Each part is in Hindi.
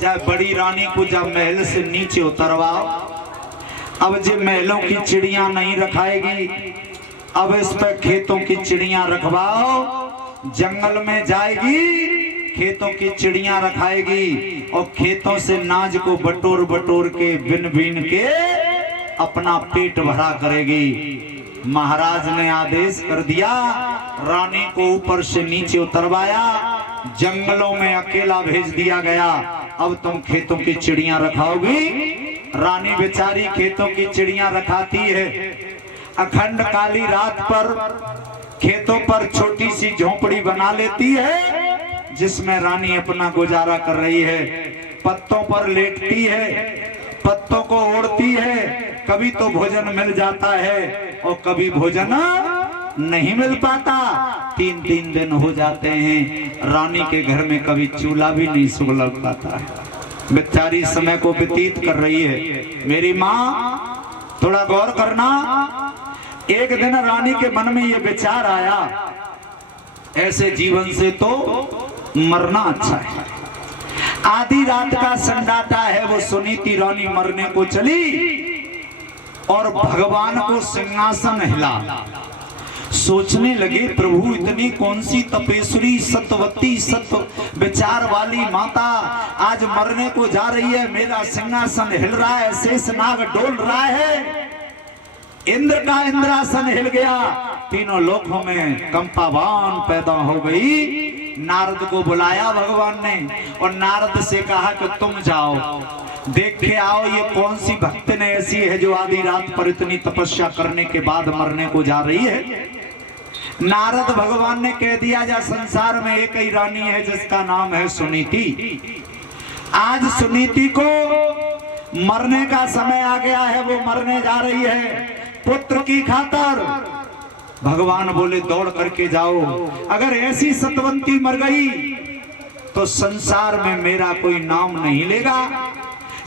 जब बड़ी रानी को जब महल से नीचे उतरवाओ, अब जे महलों की चिड़िया नहीं रखाएगी, अब इस पर खेतों की चिड़िया रखवाओ, जंगल में जाएगी, खेतों की चिड़िया रखाएगी और खेतों से नाज को बटोर बटोर के बिन बिन के अपना पेट भरा करेगी। महाराज ने आदेश कर दिया, रानी को ऊपर से नीचे उतरवाया, जंगलों में अकेला भेज दिया गया। अब तुम खेतों की चिड़िया रखाओगी। रानी बेचारी खेतों की चिड़िया रखाती है। अखंड काली रात पर खेतों पर छोटी सी झोपड़ी बना लेती है, जिसमें रानी अपना गुजारा कर रही है। पत्तों पर लेटती है, पत्तों को ओढ़ती है। कभी तो भोजन मिल जाता है और कभी भोजन नहीं मिल पाता। 3-3 दिन हो जाते हैं, रानी के घर में कभी चूल्हा भी नहीं सुलग पाता है। बेचारी समय को व्यतीत कर रही है। मेरी माँ थोड़ा गौर करना, एक दिन रानी के मन में ये विचार आया, ऐसे जीवन से तो मरना अच्छा है। आधी रात का सन्नाटा है, वो सुनीति रानी मरने को चली और भगवान को सिंहासन हिला। सोचने लगे, प्रभु इतनी कौन सी तपेश्वरी सतवती सत्व विचार वाली माता आज मरने को जा रही है, मेरा सिंहासन हिल रहा है, शेषनाग डोल रहा है, इंद्र का इंद्रासन हिल गया, तीनों लोकों में कंपावान पैदा हो गई। नारद को बुलाया भगवान ने और नारद से कहा कि तुम जाओ देख के आओ, ये कौन सी भक्त ने ऐसी है जो आधी रात पर इतनी तपस्या करने के बाद मरने को जा रही है। नारद भगवान ने कह दिया, जा संसार में एक ही रानी है जिसका नाम है सुनीति। आज सुनीति को मरने का समय आ गया है, वो मरने जा रही है पुत्र की खातर। भगवान बोले दौड़ करके जाओ, अगर ऐसी सतवंती मर गई तो संसार में मेरा कोई नाम नहीं लेगा,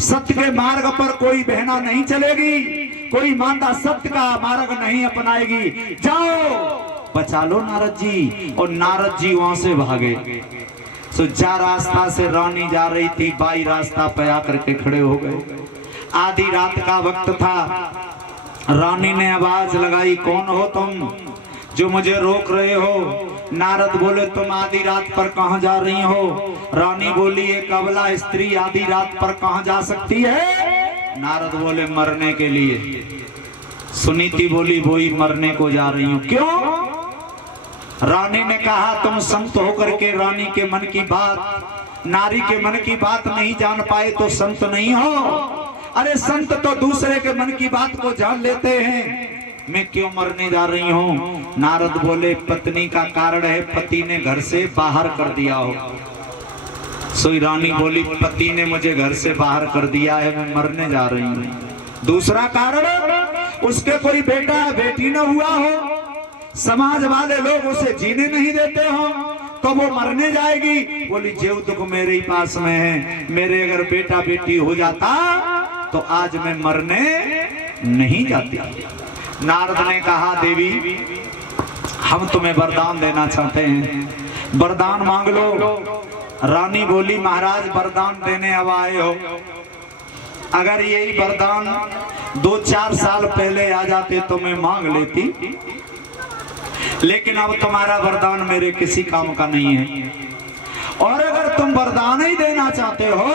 सत्य के मार्ग पर कोई बहना नहीं चलेगी, कोई माता सत्य का मार्ग नहीं अपनाएगी, जाओ बचा लो नारद जी। और नारद जी वहां से भागे। सो जा रास्ता से रानी जा रही थी, बाई रास्ता पे आकर के खड़े हो गए। आधी रात का वक्त था, रानी ने आवाज लगाई, कौन हो तुम जो मुझे रोक रहे हो? नारद बोले, तुम आधी रात पर कहां जा रही हो? रानी बोली, एक अबला स्त्री आधी रात पर कहां जा सकती है? नारद बोले, मरने के लिए। सुनीति बोली, वही मरने को जा रही हूं। क्यों? रानी ने कहा, तुम संत होकर के रानी के मन की बात, नारी के मन की बात नहीं जान पाए तो संत नहीं हो। अरे संत तो दूसरे के मन की बात को जान लेते हैं, मैं क्यों मरने जा रही हूँ? नारद बोले, पत्नी का कारण है, पति ने घर से बाहर कर दिया हो। सोई रानी बोली, पति ने मुझे घर से बाहर कर दिया है, मैं मरने जा रही हूँ। दूसरा कारण, उसके कोई बेटा बेटी न हुआ हो, समाज वाले लोग उसे जीने नहीं देते हो, तो वो मरने जाएगी। बोली, जीव दुख मेरे ही पास में है, मेरे अगर बेटा बेटी हो जाता तो आज मैं मरने नहीं जाती। नारद ने कहा, देवी हम तुम्हें वरदान देना चाहते हैं, वरदान मांग लो। रानी बोली, महाराज वरदान देने अब आए हो, अगर यही वरदान 2-4 साल पहले आ जाते तो मैं मांग लेती, लेकिन अब तुम्हारा वरदान मेरे किसी काम का नहीं है। और अगर तुम वरदान ही देना चाहते हो,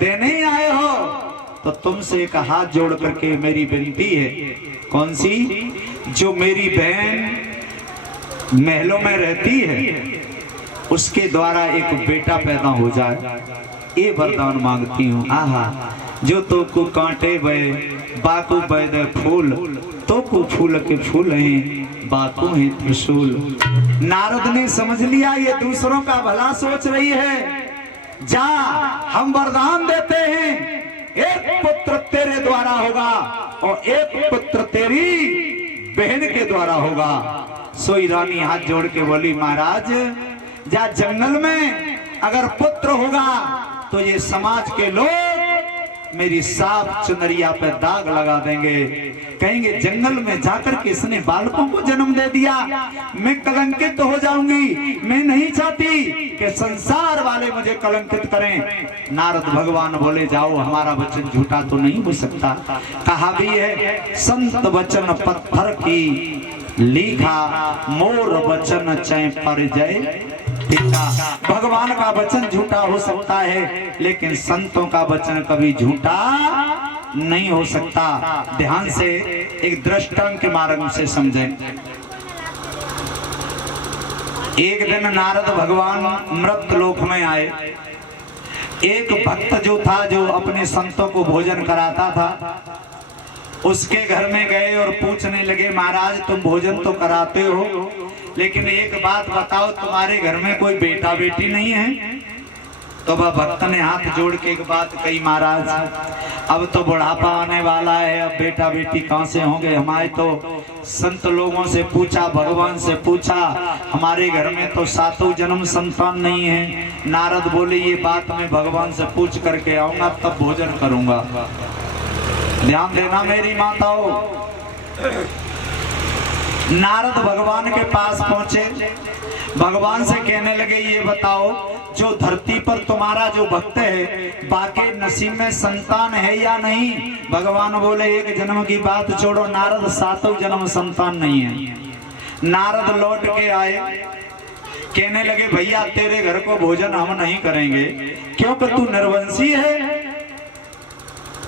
देने ही आए हो, तो तुमसे एक हाथ जोड़ करके मेरी विनती है। कौन सी? जो मेरी बहन महलों में रहती है, उसके द्वारा एक बेटा पैदा हो जाए, ये वरदान मांगती हूँ। आहा, जो तो को कांटे बे बाकू बैदे फूल, तो को फूल के फूल हैं, बाकू हैं त्रिशूल। नारद ने समझ लिया ये दूसरों का भला सोच रही है। जा, हम वरदान देते हैं, एक पुत्र तेरे द्वारा होगा और एक पुत्र तेरी बहन के द्वारा होगा। सोई रानी हाथ जोड़ के बोली, महाराज जा, जंगल में अगर पुत्र होगा तो ये समाज के लोग मेरी साफ चुनरिया पे दाग लगा देंगे। कहेंगे जंगल में जाकर के इसने बालकों को जन्म दे दिया, मैं कलंकित तो हो जाऊंगी। मैं नहीं चाहती कि संसार वाले मुझे कलंकित करें। नारद भगवान बोले जाओ, हमारा वचन झूठा तो नहीं हो सकता। कहा भी है संत वचन पत्थर की लिखा, मोर वचन चै पर जय पिता। भगवान का वचन झूठा हो सकता है, लेकिन संतों का वचन कभी झूठा नहीं हो सकता। ध्यान से एक दृष्टांत के मार्ग से समझें। एक दिन नारद भगवान मृत लोक में आए। एक भक्त जो था, जो अपने संतों को भोजन कराता था, उसके घर में गए और पूछने लगे महाराज तुम भोजन तो कराते हो, लेकिन एक बात बताओ, तुम्हारे घर में कोई बेटा बेटी नहीं है? तो वह भक्त ने हाथ जोड़ के एक बात कही, महाराज अब तो बुढ़ापा आने वाला है, अब बेटा बेटी कहां से होंगे? हमारे तो संत लोगों से पूछा, भगवान से पूछा, हमारे घर में तो 7 जन्म संतान नहीं है। नारद बोले ये बात मैं भगवान से पूछ करके आऊंगा, तब भोजन करूंगा। ध्यान देना मेरी माताओं। नारद भगवान के पास पहुंचे, भगवान से कहने लगे ये बताओ, जो धरती पर तुम्हारा जो भक्त है, बाकी नसीब में संतान है या नहीं? भगवान बोले एक जन्म की बात छोड़ो नारद, 7 जन्म संतान नहीं है। नारद लौट के आए, कहने लगे भैया तेरे घर को भोजन हम नहीं करेंगे, क्योंकि तू निर्वंशी है।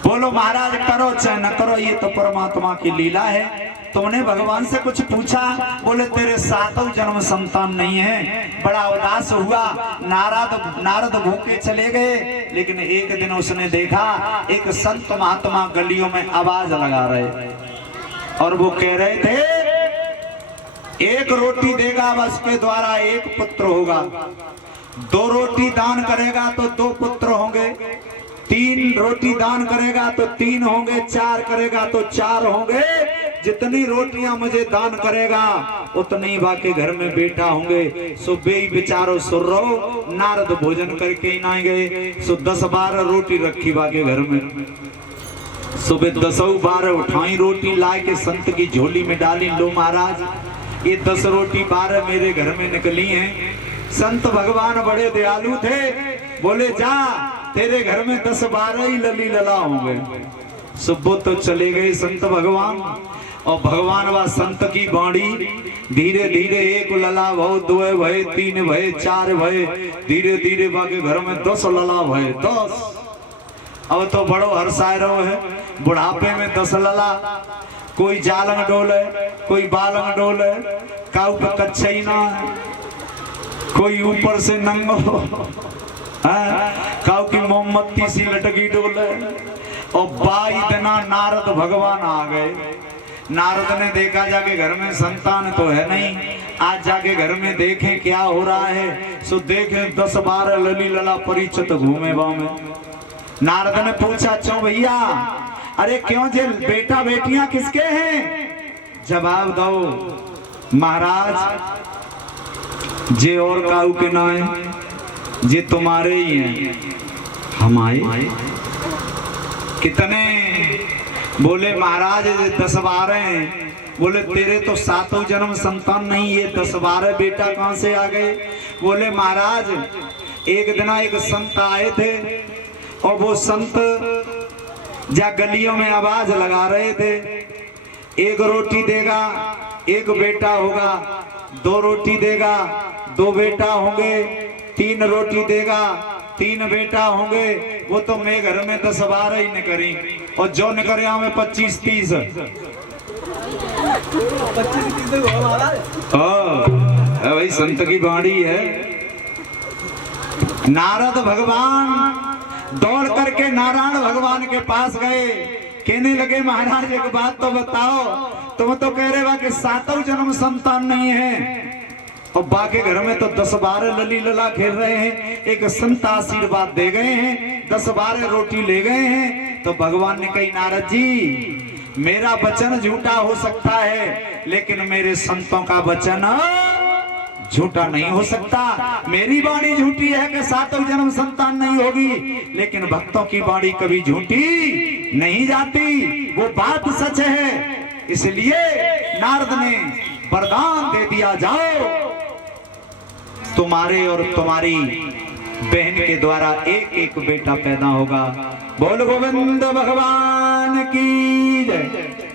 बोलो महाराज करो चाहे न करो, ये तो परमात्मा की लीला है। तुमने भगवान से कुछ पूछा? बोले तेरे 7 जन्म संतान नहीं है। बड़ा उदास हुआ नारद भूखे चले गए। लेकिन एक दिन उसने देखा एक संत महात्मा गलियों में आवाज लगा रहे, और वो कह रहे थे एक रोटी देगा बस के द्वारा 1 पुत्र होगा, 2 रोटी दान करेगा तो 2 पुत्र होंगे, 3 रोटी दान करेगा तो 3 होंगे, 4 करेगा तो 4 होंगे। जितनी रोटियां मुझे दान करेगा उतनी बाकी घर में बेटा होंगे। सो बेई बेचारो सुर रहो, नारद भोजन करके ही ना गए। सो 10-12 रोटी रखी बाकी घर में। सुबह 10-12 उठाई रोटी ला के संत की झोली में डाली, लो महाराज ये 10 रोटी 12 मेरे घर में निकली हैं। संत भगवान बड़े दयालु थे, बोले जा तेरे घर में 10-12 ही लली लला होंगे। सुबह तो चले गए संत भगवान, और भगवान व संत की बाणी धीरे धीरे 1 लला भय, 2 भय, 3 भय, 4 भय, धीरे धीरे बाकी घर में 10 लला भय, 10। अब तो बड़ो हर्षाय रहो है, बुढ़ापे में 10 लला। कोई जालंग डोले, कोई बालंग डोले, काऊ पे कच्छई ना, कोई ऊपर से नंगो, काऊ की मोमबत्ती सी लटकी डोले। और 22 दिना नारद भगवान आ गए। नारद ने देखा जाके घर में संतान तो है नहीं, आज जाके घर में देखें क्या हो रहा है। सो देखें 10-12 लली लला परिचित घूमे बामे। नारद ने पूछा क्यों भैया, अरे क्यों जे बेटा बेटियां किसके हैं? जवाब दो महाराज, जे और काऊ के ना है, जे तुम्हारे ही हैं, हमारे कितने? बोले महाराज 10-12 हैं। बोले तेरे तो 7 जन्म संतान नहीं, ये 10-12 बेटा कहां से आ गए? बोले महाराज एक दिन एक संत आए थे, और वो संत जा गलियों में आवाज लगा रहे थे, 1 रोटी देगा 1 बेटा होगा, 2 रोटी देगा 2 बेटा होंगे, 3 रोटी देगा 3 बेटा होंगे। वो तो मैं घर में 10-12 ही न करी, और जो न करे हमें 25-30। भाई संत की बाणी है। नारद भगवान दौड़ करके नारायण भगवान के पास गए, कहने लगे महाराज एक बात तो बताओ, तुम तो कह रहे हो कि 7 जन्म संतान नहीं है, और बाकी घर में तो 10-12 लली लला खेल रहे हैं। एक संत आशीर्वाद दे गए हैं, 10-12 रोटी ले गए हैं। तो भगवान ने कही नारद जी मेरा वचन झूठा हो सकता है, लेकिन मेरे संतों का वचन झूठा नहीं हो सकता। मेरी वाणी झूठी है कि सातों जन्म संतान नहीं होगी, लेकिन भक्तों की वाणी कभी झूठी नहीं जाती, वो बात सच है। इसलिए नारद ने वरदान दे दिया, जाओ तुम्हारे और तुम्हारी बहन के द्वारा एक एक बेटा पैदा होगा। बोल गोविंद भगवान की जय।